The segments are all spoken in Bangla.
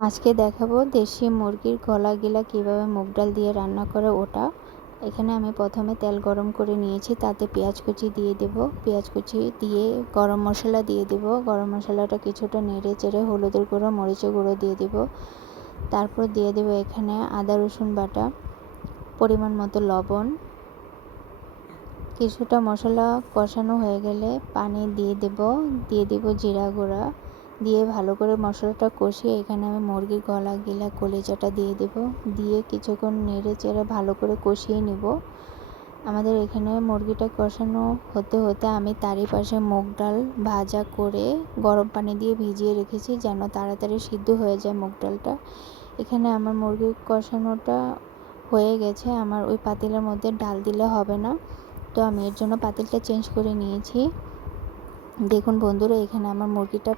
আজকে দেখাবো দেশি মুরগির গলা গিলা কীভাবে মুগ ডাল দিয়ে রান্না করে ওটা। এখানে আমি প্রথমে তেল গরম করে নিয়েছি, তাতে পেঁয়াজ কুচি দিয়ে দেব। পেঁয়াজ কুচি দিয়ে গরম মশলা দিয়ে দেব। গরম মশলাটা কিছুটা নেড়ে চেড়ে হলুদের গুঁড়ো, মরিচের গুঁড়ো দিয়ে দেব। তারপর দিয়ে দেব এখানে আদা, রসুন বাটা, পরিমাণ মতো লবণ। কিছুটা মশলা কষানো হয়ে গেলে পানি দিয়ে দেব দিয়ে দেব জিরা গুঁড়া। দিয়ে ভালো করে মশলাটা কষিয়ে এখানে আমি মুরগির গলা গিলা কলিজাটা দিয়ে দেব। দিয়ে কিছুক্ষণ নেড়ে চেড়ে ভালো করে কষিয়ে নিব। আমাদের এখানে মুরগিটা কষানো হতে হতে আমি তারই পাশে মুগ ডাল ভাজা করে গরম পানি দিয়ে ভিজিয়ে রেখেছি যেন তাড়াতাড়ি সিদ্ধ হয়ে যায় মুগ ডালটা। এখানে আমার মুরগির কষানোটা হয়ে গেছে। আমার ওই পাতিলের মধ্যে ডাল দিলে হবে না। তো আমি এর জন্য পাতিলটা চেঞ্জ করে নিয়েছি। দেখুন বন্ধুরা, এখানে আমার মুরগিটা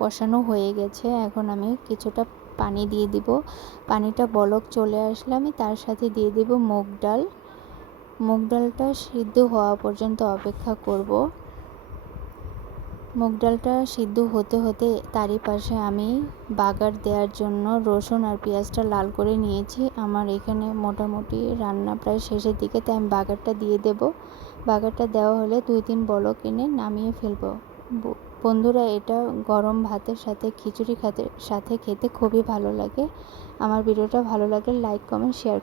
কষানো হয়ে গেছে। এখন আমি কিছুটা পানি দিয়ে দিব। পানিটা বলক চলে আসলে আমি তার সাথে দিয়ে দিব মুগ ডাল। মুগ ডালটা সিদ্ধ হওয়া পর্যন্ত অপেক্ষা করব। মুগ ডালটা সিদ্ধ হতে হতে তারই পাশে আমি বাগার দেওয়ার জন্য রসুন আর পেঁয়াজটা লাল করে নিয়েছি। আমার এখানে মোটামুটি রান্না প্রায় শেষের দিকে, তাই আমি বাগারটা দিয়ে দেব। বাগারটা দেওয়া হলে দুই তিন বলক এনে নামিয়ে ফেলব। বন্ধুরা, এটা গরম ভাতের সাথে, খিচুড়ি খাতে সাথে খেতে খুবই ভালো লাগে। আমার ভিডিওটা ভালো লাগলে লাইক, কমেন্ট শেয়ার